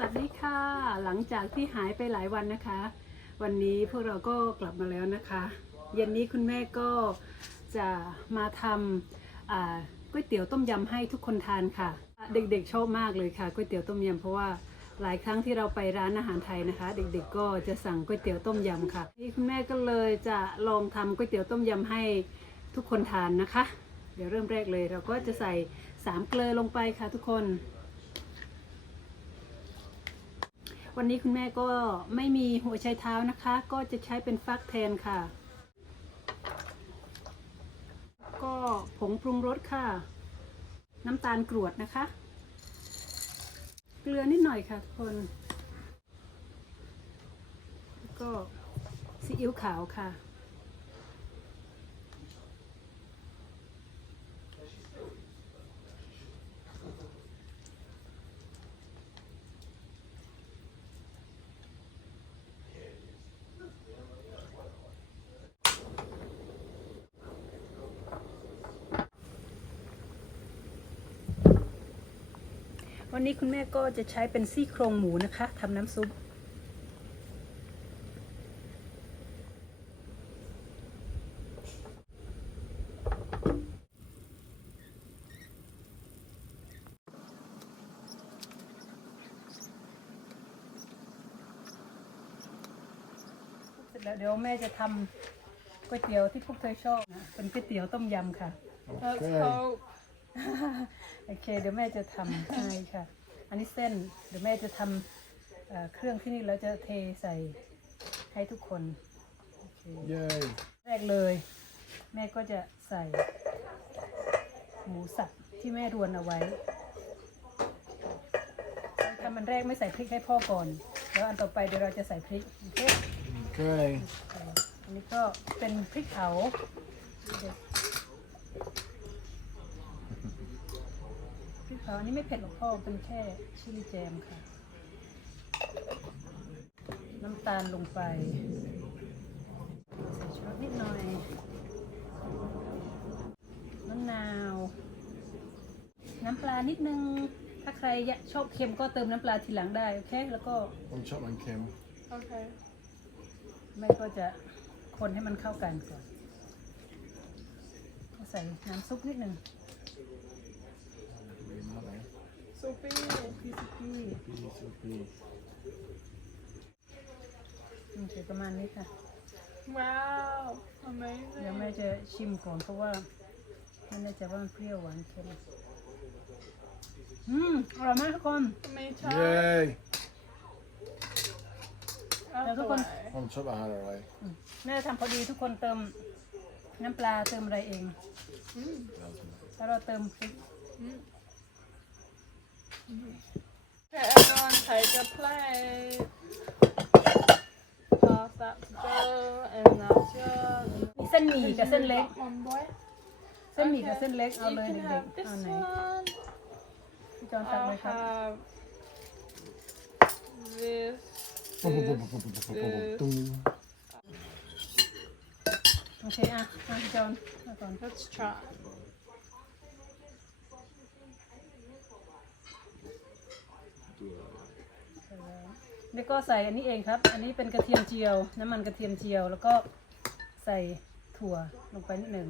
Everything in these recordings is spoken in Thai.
สวัสดีค่ะ หลังจากที่หายไปหลายวันนะคะ วันนี้พวกเราก็กลับมาแล้วนะคะ เย็นนี้คุณแม่ก็จะมาทำก๋วยเตี๋ยวต้มยำให้ทุกคนทานค่ะ เด็กๆชอบมากเลยค่ะก๋วยเตี๋ยวต้มยำเพราะว่าหลายครั้งที่เราไปร้านอาหารไทยนะคะ เด็กๆก็จะสั่งก๋วยเตี๋ยวต้มยำค่ะนี่คุณแม่ก็เลยจะลองทำก๋วยเตี๋ยวต้มยำให้ทุกคนทานนะคะ เดี๋ยวเริ่มแรกเลย เราก็จะใส่สามเกลือลงไปค่ะทุกคน วันนี้คุณแม่ก็ไม่มีหัวไชเท้านะคะ ก็จะใช้เป็นฟักแทนค่ะ ก็ผงปรุงรสค่ะ น้ำตาลกรวดนะคะ เกลือนิดหน่อยค่ะทุกคนก็ซีอิ๊วขาวค่ะ วันนี้คุณแม่ก็จะใช้เป็นซี่โครงหมูนะคะทำน้ำซุป เสร็จแล้วเดี๋ยวแม่จะทำก๋วยเตี๋ยวที่พวกเธอชอบนะเป็นก๋วยเตี๋ยวต้มยำค่ะ Let's Okay. hope. โอเค เดี๋ยวแม่จะทำให้ค่ะ อันนี้เส้น เดี๋ยวแม่จะทำเอ่อเครื่องที่นี่แล้วจะเทใส่ให้ทุกคนโอเค Yay. แรกเลย แม่ก็จะใส่ หมูสับที่แม่รวนเอาไว้ทำมันแรกไม่ใส่พริกให้พ่อก่อน แล้วอันต่อไปเดี๋ยวเราจะใส่พริกโอเคอันนี้ก็เป็นพริกเผาพริกเผา อันนี้ไม่เผ็ดหรอกพ่อเป็นแค่ชิลลี่แจมค่ะ น้ำตาลลงไปใส่ชูรสนิดหน่อยมะนาว น้ำปลานิดนึง ถ้าใครอยากชอบเค็มก็เติมน้ำปลาทีหลังได้ โอเค แล้วก็ I'm chopping Kim. Okay. แม่ก็จะคนให้มันเข้ากันก่อนก็ใส่น้ำซุปนิดหนึ่ง Soupy. พี่ซุกี้ Soupy. โอเคประมาณนี้ค่ะ Wow. เดี๋ยวแม่ Amazing. จะชิมก่อนเพราะว่าไม่แน่ใจว่ามันเปรี้ยวหวานเค็มอืมอร่อยมากทุกคน Me too. Yay. Out Dạ, the các con- way. I'm chopping her away. แม่ทำพอดีทุกคนเติมน้ำปลาเติมอะไรเอง Mm. แล้วเราเติมพริก Mm. Okay, everyone take a plate. Pass that to Joe, and that's yours. มีเส้นหมี่กับเส้นเล็ก One boy. เส้นหมี่กับเส้นเล็ก เอา You เลย can เด็ก have ๆ this เอาไหน one. พี่จอนตักเลย I'll ครับ have this. Boom, boom, this, boom, boom, boom, boom, boom, this. boom, boom. โอเคอ่ะมาพี่จอนมาก่อน Let's try. แล้วก็ใส่อันนี้เองครับ อันนี้เป็นกระเทียมเจียว น้ำมันกระเทียมเจียว แล้วก็ใส่ถั่วลงไปนิดหนึ่ง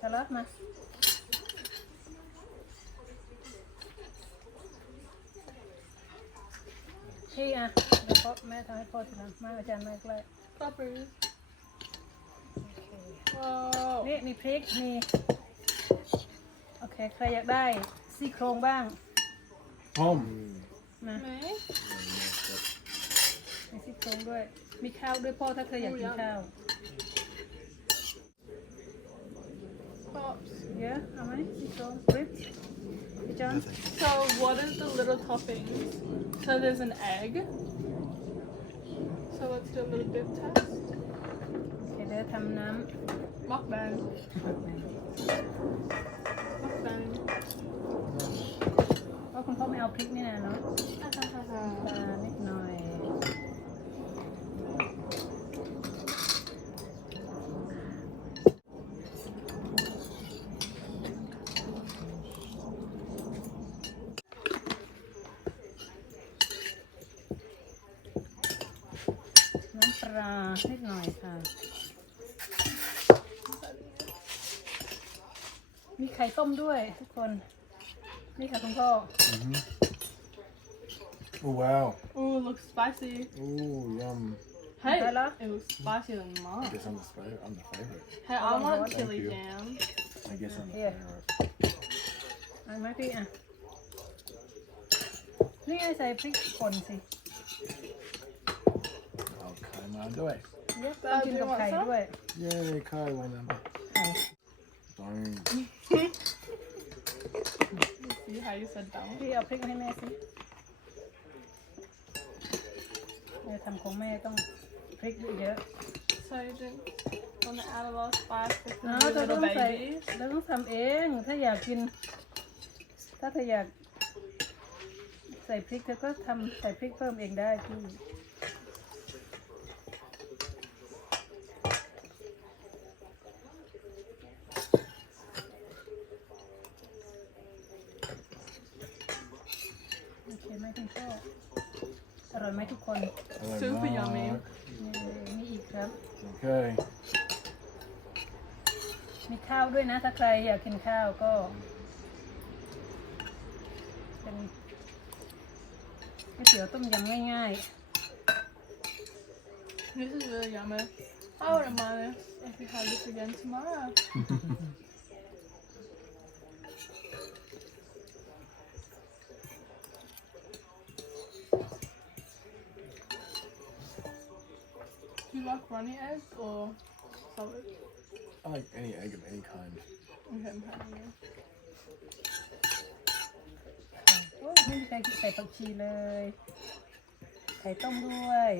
ทะลักมาพี่อะเดี๋ยวพ่อแม่ทำให้พ่อทีหลังมาอาจารย์มาใกล้ Peppers. โอ Whoa. เคนี่มีพริกมีโอเค ใครอยากได้ซี่โครงบ้าง Tom. มา Me? มีซี่โครงด้วย มีข้าวด้วยพ่อถ้าเธออยากกินข้าว Pops. เยอะเอาไหมซี่โครงริบพี่จอน So what is the little toppings? So there's an egg. So let's do a little bit test. โอเคเดี๋ยวทำน้ Mukbang. ำ Mukbang. คุณพ่อไม่เอาพริกนี่นะเนาะปลานิดหน่อย น้ำปลานิดหน่อยค่ะ มีไข่ต้มด้วยทุกคน นี่ค่ะคุณพ่อ Oh wow. Oh, it looks spicy. Oh yum. Hey, Bella? it looks spicier than I mine. guess I'm the favorite. I'm the favorite. Hey, I Oh, want what? chili Thank you. jam. I guess I'm the Yeah. favorite. เอันไหมพี่อ่ะ นี่ไงใส่พริกป่นสิ I'll come on do it. เยอะต้องกินกับไข่ด้วย Yay, Kai won them. ไข่ Darn. See how you said down? พี่เอาพริกให้แม่สิแม่ทำของแม่ต้องพริกเยอะ So you didn't want to add a lot of spice for ๆเนาะ your เธอต้อ little งใส่ babies? เราต้องทำเอง ถ้าอยากกิน ถ้าเธออยาก ใส่พริกเธอก็ทำใส่พริกเพิ่มเองได้พี่ โอเค ไหมคุณพ่ออร่อยไหมทุกคน Hello, Super yummy. Mark. นี่มีอีกครับ Okay. มีข้าวด้วยนะ ถ้าใครอยากกินข้าวก็ เป็นก๋วยเตี๋ยวต้มยำง่าย This is really yummy. I wouldn't mind this if we had this again tomorrow. Do you like runny eggs or solid? I like any egg of any kind. Okay, I'm having you. ๆโอ้ยไม่มีใครใส่ผักชีเลย ไข่ต้มด้วย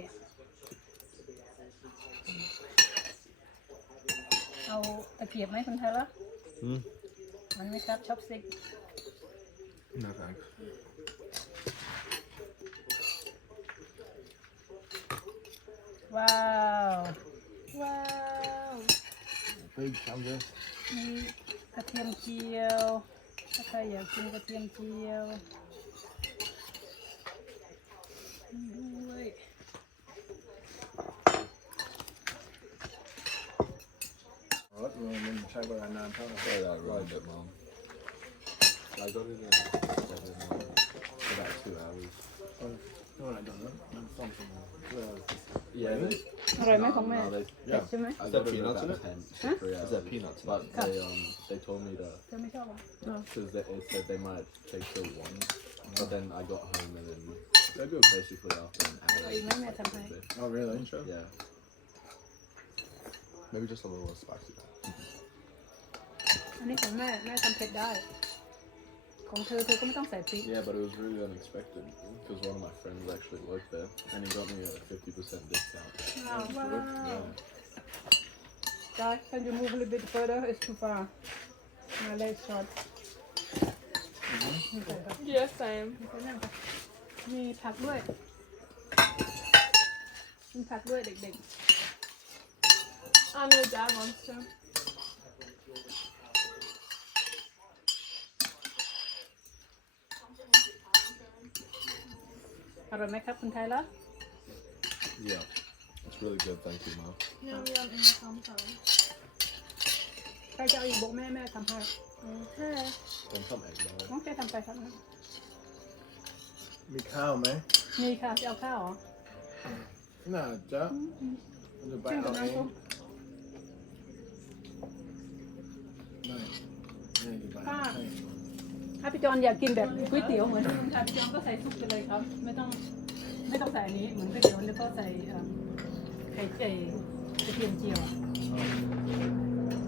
เอาตะเกียบไหมคุณไทยละ Hmm? มันไหม่ครับช็อปสติก No thanks. ว้าว Wow. Big canvas. มีกระเทียมเจียว ถ้าใครอยากกินกระเทียมเจียวนี่ด้วย Alright, we're going to check what I know. Yeah, that right bit, mom. I got it in seven, uh, about two hours. No, I don't know. I'm something. Yeah, they, อร่อยไหมของแม่ no, they, เผ็ดใช่ไหม I there got it in peanuts in about it? ten to Huh? three Is hours. there peanuts in But they um they told me to เธอไม่ชอบเหรอ because they, they said they might take till one, but then I got home and then They're good. basically after an อร่อย hour. ไหมแม่ทำให้ Oh, really? Sure. Yeah. Maybe just a little less spicy. อันนี้ของแม่ แม่ทำเผ็ดได้ ของเธอเธอก็ไม่ต้องใส่พริก Yeah, but it was really unexpected because one of my friends actually worked there and he got me a fifty percent discount. ว้าว Yeah. Guys, can you move a little bit further? It's too far. My leg short. Yeah, same. มีผักด้วย มีผักด้วยเด็ก I know Dad wants to. อร่อยไหมครับคุณไทยละ Yeah. It's really good, thank you, Mom. Yum yum in the compound. ใครจะเอาอีกบอกแม่แม่ทำให้ Okay. Then some egg though. น้องแกทำไปครับนะ Me cow, man. มีค่ะจะเอาข้าวเหรอ Nah, Jack. I'm just จิ้ม biting กับ out น้ำซุป in. ถ้าพี่จอนอยากกินแบบก๋วยเตี๋ยวเหมือนคุณค่ะพี่จอนก็ใส่ซุปไปเลยครับ ไม่ต้องไม่ต้องใส่อันนี้เหมือนก๋วยเตี๋ยวแล้วก็ใส่ไข่เจียวกระเทียมเจียว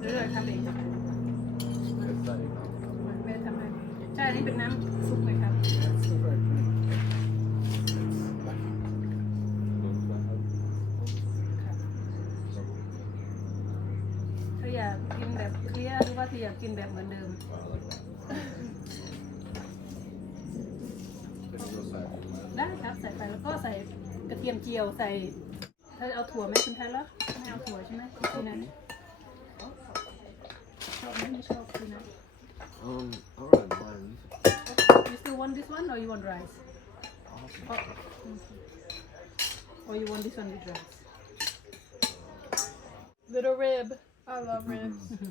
หรืออะไรทำเอง It's that egg. แม่ทำให้ใช่อันนี้เป็นน้ำซุปเลยครับ That's still very pretty. ถ้าอยากกิน แบบเคลียร์หรือว่าถ้าอยากกินแบบเหมือนเดิม Oh, I like that. Can you go side with that? ได้ครับใส่ไปแล้วก็ใส่กระเทียมเจียวใส่ถ้าเอาถั่วไหมคุณแทนแล้วไม่เอาถั่วใช่ไหมพี่นัทชอบไหมไม่ชอบพี่นัท Um, I don't mind. you still want this one or you want rice or, or you want this one with rice Little rib. I love ribs. Okay.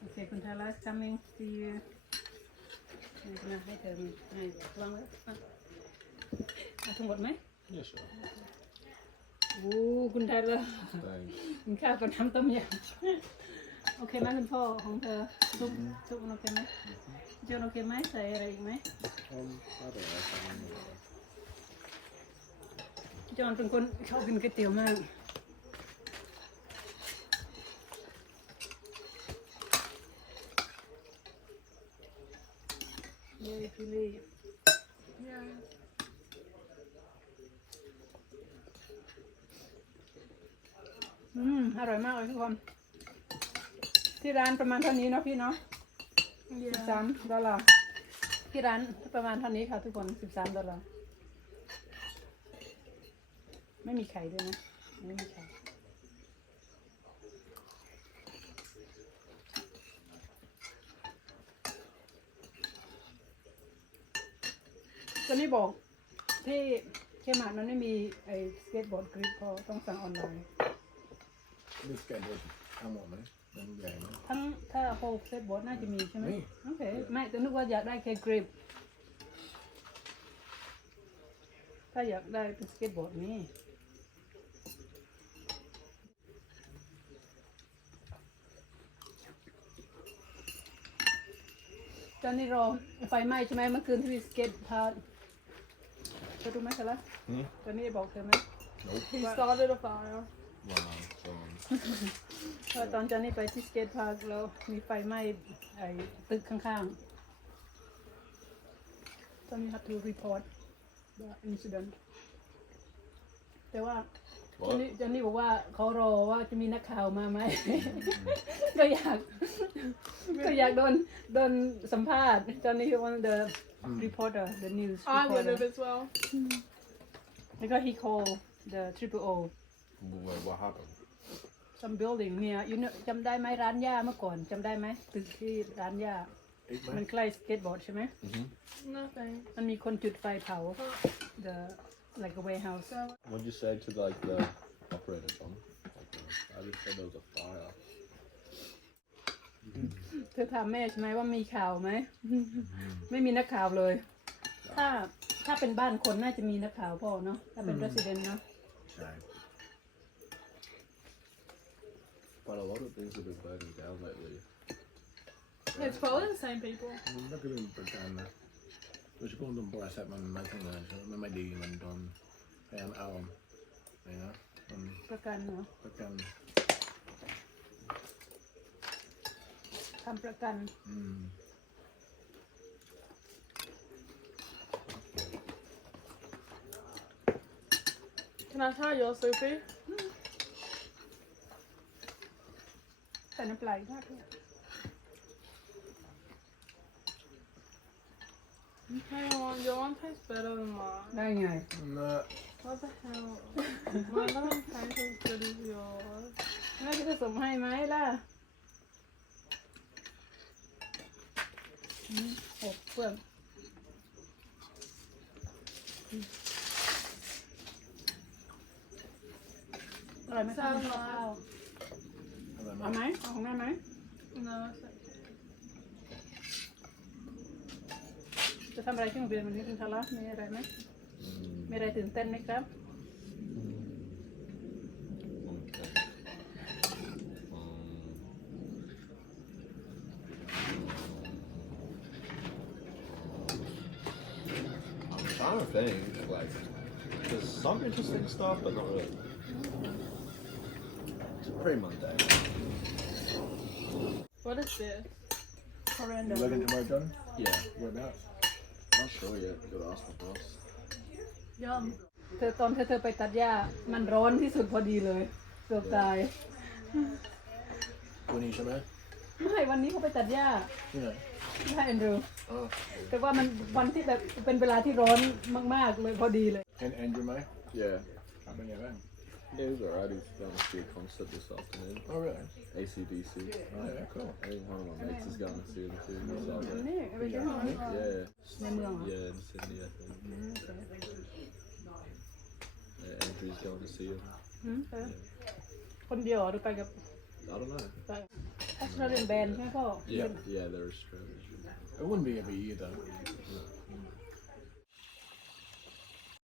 โอเคคุณทาร่า coming to you มาให้เธอมีให้ลองเลยอะเอาทั้งหมดไหม Yeah, sure. โอ้คุณทาร่า Thanks. กินข้าวกับน้ำต้มยำ โอเคไหมคุณพ่อของเธอซุปซุปมันโอเคไหมเจนโอเคไหมใส่อะไรอีกไหม Um, I don't know. I can't remember. จอนเป็นคนชอบกินก๋วยเตี๋ยวมากเย้พี่ลี่ Yeah. อืม อร่อยมากเลยทุกคน ที่ร้านประมาณเท่านี้เนาะพี่เนาะสิบสา Yeah. มดอลลาร์ที่ร้านประมาณเท่านี้ค่ะทุกคนสิบสามดอลลาร์ ไม่มีไข่ด้วยนะ ไม่มีไข่ตอนนี้บอกที่เคมาร์ทมันไม่มีไอ้สเก็ตบอร์ดกริปพอต้องสั่งออนไลน์นี่สเก็ตบอร์ดทำหมดไหมมันใหญ่ไหม ทั้งถ้าโฮลเซตบอร์ดน่าจะมีใช่ไหมมี โอเคไม่แต่นึกว่าอยากได้แค่กริปถ้าอยากได้เป็นสเก็ตบอร์ดนี่ ตอนนี้รอไฟไหม้ใช่ไหมเมื่อคืนที่มีสเก็ตพาร์ทเธอรู้ไหมคะล่ะ Hmm? ตอนนี้บอกเธอไหม Nope. He started a fire. Well, no. So, um, ว่าตอนจอนนี่ไปที่สเก็ตพาร์คแล้วมีไฟไหม้ไอ้ตึกข้างๆตอนนี้ have to report the incident แต่ว่า จอนนี่จอนนี่บอกว่าเขารอว่าจะมีนักข่าวมาไหม ก็อยาก ก็อยากโดนโดนสัมภาษณ์จอนนี่ one of the reporter the news I would reporter have as well. แล้วก็ he called the triple O wait, what happened? some building เนี่ย you know จำได้ไหมร้านย่าเมื่อก่อนจำได้ไหมตึกที่ร้านย่าอีกไหมมันใกล้สเก็ตบอร์ดใช่ไหม Mm-hmm. Nothing. มันมีคนจุดไฟเผา the like a warehouse So What'd you say to like the operator, John? Like, uh, I just said there was a fire. เธอถามแม่ใช่ไหมว่ามีข่าวไหม ไม่มีนักข่าวเลย ถ้าถ้าเป็นบ้านคนน่าจะมีนักข่าวพ่อเนาะ ถ้าเป็น resident เนาะใช่ But a lot of things have been burning down lately. it's probably the same people. มันก็คือประกันนะ โดยเฉพาะตรงบริษัทมันไม่ทำงานใช่ไหมมันไม่ดีมันโดนพยายามเอาอะไรนะมันประกันเนาะประกันทำประกันอืม Can I try your Sophie? ใส่น้ำปลาอีกมากเลย Hang on, your one tastes better than mine. ได้ไงน่า What the hell? Mine doesn't taste as good as yours. แม่จะผสมให้ไหมล่ะอืมหกเฟื่องอืมอร่อยไหมคะอร่อยข้าวอะไรมาเอาไหมเอาของแม่ไหม No, it's จะทำอะไรที่โรงเรียนวันนี้คุณทาระมีอะไรไหม Mm, มีอะไรตื่นเต้นไหมครับ okay. Um, I'm trying to think, like, there's some interesting stuff, but not really. It's pretty mundane. What is this? You coriander looking tomorrow John Yeah, whereabouts Not sure yet. Gotta ask my boss. Yum. เธอตอนเธอเธอไปตัดหญ้า มันร้อนที่สุดพอดีเลย เกือบตายวันนี้ใช่ไหมไม่วันนี้เขาไปตัดหญ้าที่ไหนใช่แอนดรูอ๋อแต่ว่ามันวันที่แบบเป็นเวลาที่ร้อนมาก ๆ เลยพอดีเลยเห็นแอนดรูไหม Yeah. เป็นไงบ้าง Yeah, it was alright. He's going to see a concert this afternoon. Oh really ACDC. Oh yeah cool I think one of my mates is going to see him too. So, นี่ไปดูหน่อย yeah. ในเมืองเหรอ Yeah, in Sydney, I think. อืมโอเค Yeah, uh, Andrew's going to see him. เออคนเดียวเหรอหรือไปกับ I don't know. ไปออสเตรเลียนแบนด์ใช่ไหมพ่อ Yeah, yeah, they're Australian. It wouldn't be every year though.